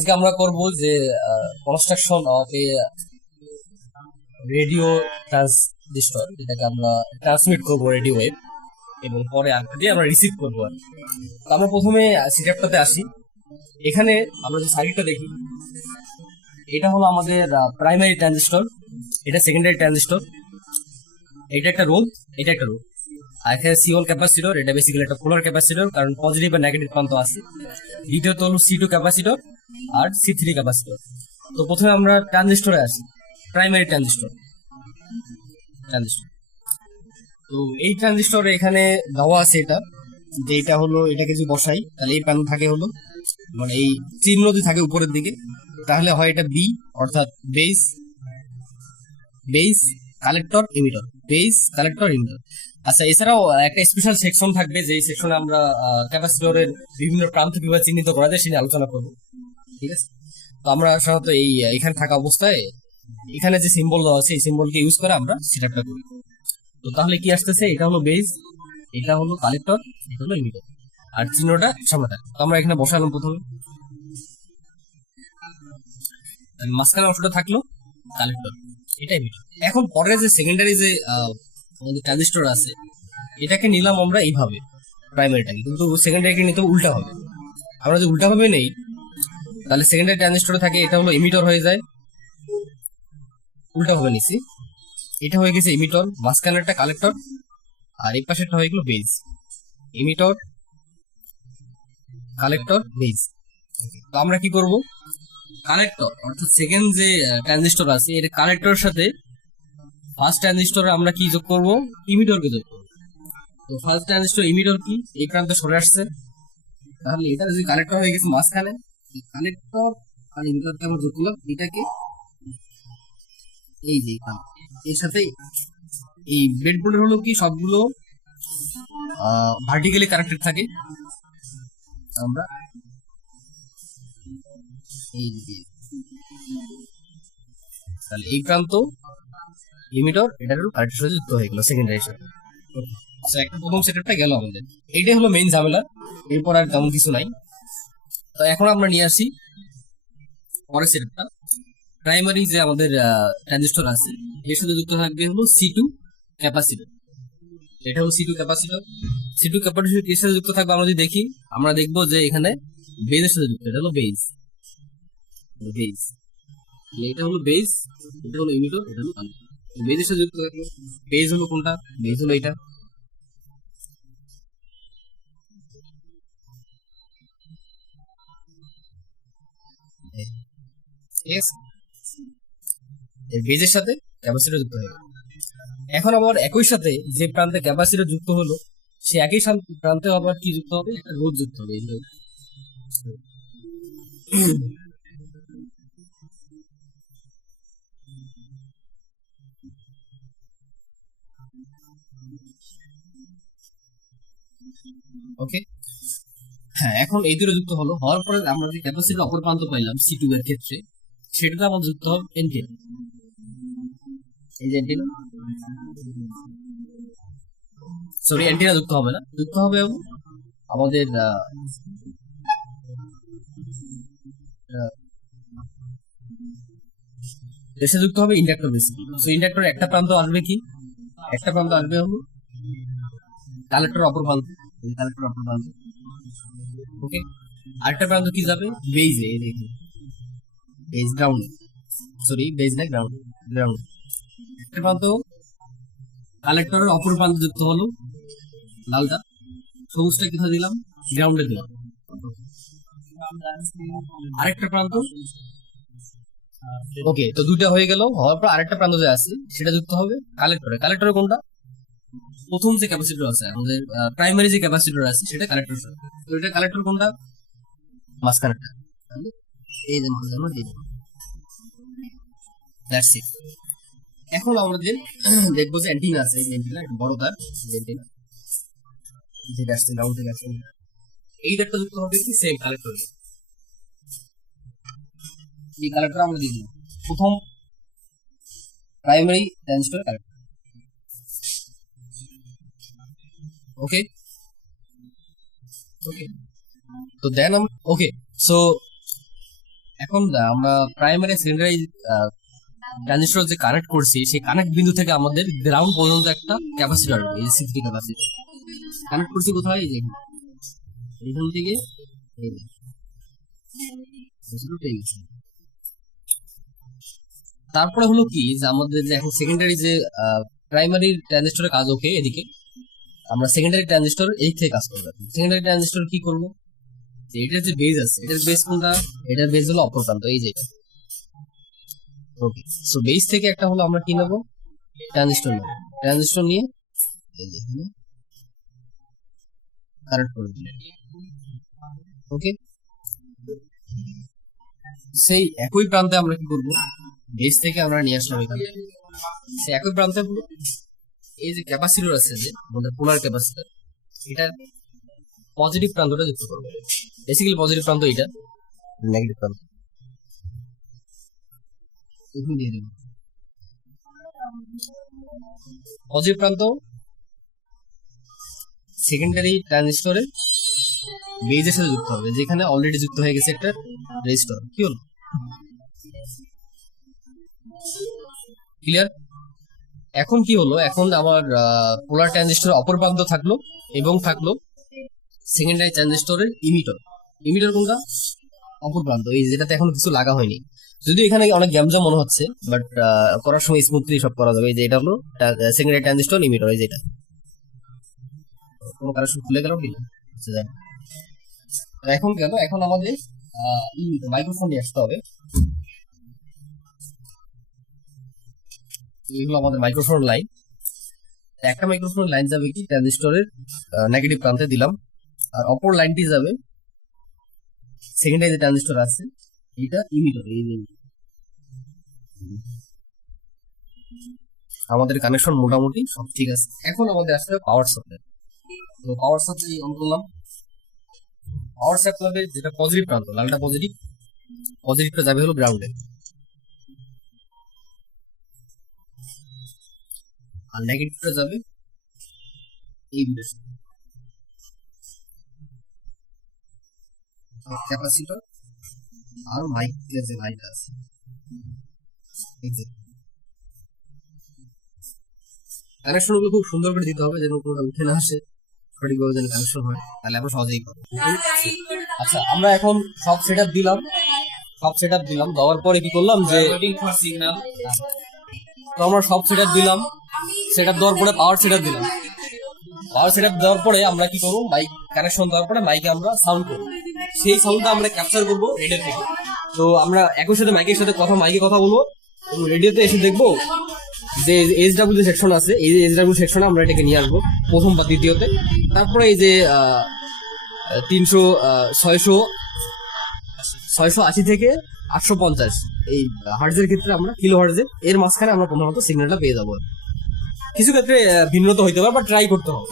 আজকে আমরা করব যে কনস্ট্রাকশন অফ এ রেডিও ট্রান্সজিস্টর, যেটাকে আমরা ট্রান্সমিট করব রেডিও ওয়েভ এবং পরে দিয়ে আমরা রিসিভ করবো। তো আমরা প্রথমে সেটআপটাতে আসি। এখানে আমরা যে সার্কিটটা দেখি, এটা হলো আমাদের প্রাইমারি ট্রানজিস্টর, এটা সেকেন্ডারি ট্রানজিস্টর, এটা একটা রোধ, এটা একটা রোধ, আর এখানে C1 ক্যাপাসিটর, এটা বেসিক্যালি একটা পোলার ক্যাপাসিটর, কারণ পজিটিভ আর নেগেটিভ প্রান্ত আছে। দ্বিতীয়ত হলো C2 ক্যাপাসিটর আর C3 ক্যাপাসিটর। তো প্রথমে আমরা ট্রানজিস্টরে আসি, প্রাইমারি ট্রানজিস্টর। তো এই ট্রানজিস্টর এখানে দেওয়া আছে এটা, যে এটা হলো, এটাকে যদি বসাই তাহলে এই প্যানেল থাকে হলো, মানে এই চিহ্ন যদি থাকে উপরের দিকে তাহলে হয় এটা বি, অর্থাৎ base collector emitter, base collector emitter. আচ্ছা, এছাড়াও একটা স্পেশাল সেকশন থাকবে, যে সেকশনে আমরা ক্যাপাসিটরের বিভিন্ন প্রান্ত কিভাবে চিহ্নিত করা যায় সেটা আলোচনা করব। ঠিক আছে, তো আমরা সাধারণত এখানে থাকা অবস্থায় এখানে যে সিম্বল দেওয়া আছে এই সিম্বলকে ইউজ করে আমরা সেটআপটা করি। তো তাহলে কি আসতেছে, এটা হলো বেস, এটা হলো কালেক্টর, এটা হলো ইমিটর, আর চিহ্নটা সামনে থাকে। তো আমরা এখানে বসালাম প্রথমে, মাঝখানে অংশটা থাকলো কালেক্টর, এটা ইমিটর। এখন পরে যে সেকেন্ডারি যে আমাদের ট্রানজিস্টর আছে, এটাকে নিলাম আমরা এইভাবে প্রাইমারিটাকে, কিন্তু সেকেন্ডারিকে নিতে উল্টা হবে। আমরা যদি উল্টা ভাবে নেই তাহলে সেকেন্ডারি ট্রানজিস্টরে থাকে, এটা হলো ইমিটর হয়ে যায়, উল্টা ভাবে নিছি, এটা হয়ে গেছে ইমিটর, মাঝখানে একটা কালেক্টর, আর এই পাশেরটা হয়ে গেল বেস, ইমিটর কালেক্টর বেস। তো আমরা কি করব, কালেক্টর অর্থাৎ সেকেন্ড যে ট্রানজিস্টর আছে এটা কালেক্টরের সাথে ফার্স্ট ট্রানজিস্টরে আমরা কি যোগ করব, ইমিটরকে যোগ করব। তো ফার্স্ট ট্রানজিস্টর ইমিটর কি এই প্রান্তে সরে আসছে, তাহলে এটা যদি কালেক্টর হয়ে গেছে মাঝখানে, কালেক্টর আর ইমিটরকে আমরা যোগ করলাম, এটাকে এই যে এর সাথে এই ব্রেডবোর্ডের হলো কি সবগুলো ভার্টিক্যালি কানেক্টেড থাকে। আমরা এই দিকে তাহলে এই প্রান্ত লিমিটর এটার কারেক্টের সাথে যুক্ত হয়ে গেল সেকেন্ডারি সাথে। একটা প্রথম সেটআপটা গেল আমাদের, এইটাই হলো মেইন ঝামেলা, এরপর আর তেমন কিছু নাই। তো এখন আমরা নিয়ে আসি পরের সেটআপটা। প্রাইমারি যে আমাদের ট্রানজিস্টর আছে এর সাথে যুক্ত থাকবে হলো C2 ক্যাপাসিটর, এটা হলো C2 ক্যাপাসিটর। C2 ক্যাপাসিটর এর সাথে যুক্ত থাকবে, আমরা যদি দেখি আমরা দেখবো যে এখানে বেজের সাথে যুক্ত, এটা হলো বেজ, এটা হলো বেজ, এটা হলো ইমিটর, এটা হলো কালেক্টর। বেজের সাথে যুক্ত থাকবে, বেজ হলো কোনটা, বেজ হলো এটা, বেজের সাথে ক্যাপাসিটর যুক্ত হয়ে গেল। এখন আবার একই সাথে যে প্রান্তে ক্যাপাসিটর যুক্ত হলো সে একই প্রান্তে আবার কি যুক্ত হবে, একটা রোধ যুক্ত হবে। ওকে, হ্যাঁ, এখন এই দুটো যুক্ত হলো, হওয়ার পরে আমরা যে ক্যাপাসিটর অপর প্রান্ত পাইলাম C2 এর ক্ষেত্রে, সেটাতে আবার যুক্ত হবে এন্টিনা, এই যে এন্টিনা, সরি এন্টিনা যুক্ত হবে না, যুক্ত হবে আমাদের এসে যুক্ত হবে ইন্ডাক্টর বেসিক্যালি। সো ইন্ডাক্টর একটা প্রান্ত আসবে কি, একটা প্রান্ত আসবে হলো কালেক্টর অপর প্রান্ত, কালেক্টর অপর প্রান্ত। ওকে, আরেকটা প্রান্ত কি যাবে বেজে, এই দেখুন বেজ গ্রাউন্ড, সরি বেজ না গ্রাউন্ড, গ্রাউন্ড। একটা প্রান্ত কালেক্টরের অপর প্রান্ত যুক্ত হলো লালটা, সবুজটা কোথায় দিলাম, গ্রাউন্ডে দিলাম। আরেকটা প্রান্ত, ওকে, তো দুইটা হয়ে গেল, হওয়ার পর আরেকটা প্রান্ত যে আছে সেটা যুক্ত হবে কালেক্টরে। কালেক্টরে কোনটা, প্রথম যে ক্যাপাসিটর আছে আমাদের প্রাইমারি যে ক্যাপাসিটর আছে সেটা কালেক্টর, তো এটা কালেক্টর কোনটা, মাঝখানেরটা, এই যে আমরা দিই, দ্যাটস ইট। এখন আমাদের দেখবো যে অ্যান্টিনা আছে, এই অ্যান্টিনা একটা বড় তার, অ্যান্টিনা যেটা আসছে গ্রাউন্ড থেকে আসছে, এই তারটা যুক্ত হবে কি সেম কালেক্টরে, এই কালেক্টর আমরা দিয়ে দিলাম প্রথম প্রাইমারি ট্রানজিস্টর কালেক্টর। ওকে, ওকে, তো দেন ওকে, সো এখন আমরা প্রাইমারি সেকেন্ডারি ট্রানজিস্টর যে কানেক্ট করছি সেই কানেক্ট বিন্দু থেকে আমাদের গ্রাউন্ড পর্যন্ত একটা ক্যাপাসিটর, এই সিক্সটি ক্যাপাসিটর কানেক্ট করছি কোথায়, এই যে এখান থেকে তারপরে হলো কি যে আমাদের যে এখন সেকেন্ডারি যে প্রাইমারি ট্রানজিস্টরের কাজ, ওকে এদিকে আমরা সেকেন্ডারি ট্রানজিস্টর এই থেকে কাজ করবো। সেকেন্ডারি ট্রানজিস্টর কি করবো, যে এটার যে বেজ আছে, এটার বেজ কোনটা, এটার বেজ হলো অপর প্রান্ত, এই যে ওকে। সো বেজ থেকে একটা হলো আমরা কি নেবো, ট্রানজিস্টর নেবো। ট্রানজিস্টর নিয়ে কানেক্ট করে দিলাম, ওকে। সেই একই প্রান্তে আমরা কি করবো, বেজ থেকে আমরা নিয়ে আসলাম এখানে, সেই একই প্রান্তে এই যে ক্যাপাসিটর আছে, যে আমাদের পোলার ক্যাপাসিটর, এটার পজিটিভ প্রান্তটা যুক্ত করবো। বেসিক্যালি পজিটিভ প্রান্ত এটা, নেগেটিভ প্রান্ত দিয়ে দেব। পজিটিভ প্রান্ত সেকেন্ডারি ট্রানজিস্টরের বেজের সাথে যুক্ত হবে, যেখানে অলরেডি যুক্ত হয়ে গেছে একটা রেজিস্টর। কি হলো, ক্লিয়ার? এখন কি হলো, এখন আমার পোলার ট্রানজিস্টর অপর প্রান্ত থাকলো এবং থাকলো সেকেন্ডারি ট্রানজিস্টরের ইমিটর। ইমিটর কোনটা, অপর প্রান্ত, এই যেটাতে এখন কিছু লাগা হয়নি। যদিও এখানে অনেক গ্যামজাম মনে হচ্ছে, বাট করার সময় স্মুথলি সব করা যাবে। এই যে এটা হলো সেকেন্ডারি ট্রানজিস্টর ইমিটর, এই যেটা কোনো কানেকশন খুলে গেল কি এখন গেল। এখন আমাদের মাইক্রোফোন নিয়ে আসতে হবে। এগুলো আমাদের মাইক্রোফোন লাইন। একটা মাইক্রোফোন লাইন যাবে কি ট্রানজিস্টরের নেগেটিভ প্রান্তে দিলাম, আর অপর লাইনটি যাবে সেকেন্ডারি যে ট্রানজিস্টর আছে এটা ইমিটর। এই যে আমাদের কানেকশন মোটামুটি সব ঠিক আছে। এখন আমাদের আসলে পাওয়ার সাপ্লাই। তো পাওয়ার সাপ্লাই অন করলাম। পাওয়ার সাপ্লাই যেটা পজিটিভ প্রান্ত, লালটা পজিটিভ, পজিটিভটা যাবে হলো গ্রাউন্ডে, আর নেগেটিভটা যাবে এই ক্যাপাসিটর আর মাইক যে লাইট আছে, কানেকশন গুলো খুব সুন্দর করে দিতে হবে যেন কোনোটা উঠে না আসে, সঠিকভাবে যেন কানেকশন হয়, তাহলে আমরা সহজেই পাবো। আচ্ছা, আমরা এখন সব সেটআপ দিলাম, দেওয়ার পরে কি করলাম যে তো আমরা সব সেটআপ দিলাম, সেটআপ দেওয়ার পরে পাওয়ার সেটআপ দিলাম। পাওয়ার সেটআপ দেওয়ার পরে আমরা কি করবো, মাইক কানেকশন দেওয়ার পরে মাইকে আমরা সাউন্ড করবো। সেই সাউন্ডটা আমরা ক্যাপচার করবো রেডিও থেকে। তো আমরা একই সাথে মাইকের সাথে মাইকে কথা বলবো এবং রেডিওতে এসে দেখবো যে SW সেকশন আছে, এই যে SW সেকশনে আমরা এটাকে নিয়ে আসবো প্রথম বা দ্বিতীয়তে। তারপরে এই যে 680 থেকে 850 এই হার্টজের ক্ষেত্রে আমরা কিলো হার্টজের এর মাঝখানে আমরা প্রধানত সিগন্যালটা পেয়ে যাবো। কিছু ক্ষেত্রে ভিন্নতা হইতে পারে বা ট্রাই করতে হবে।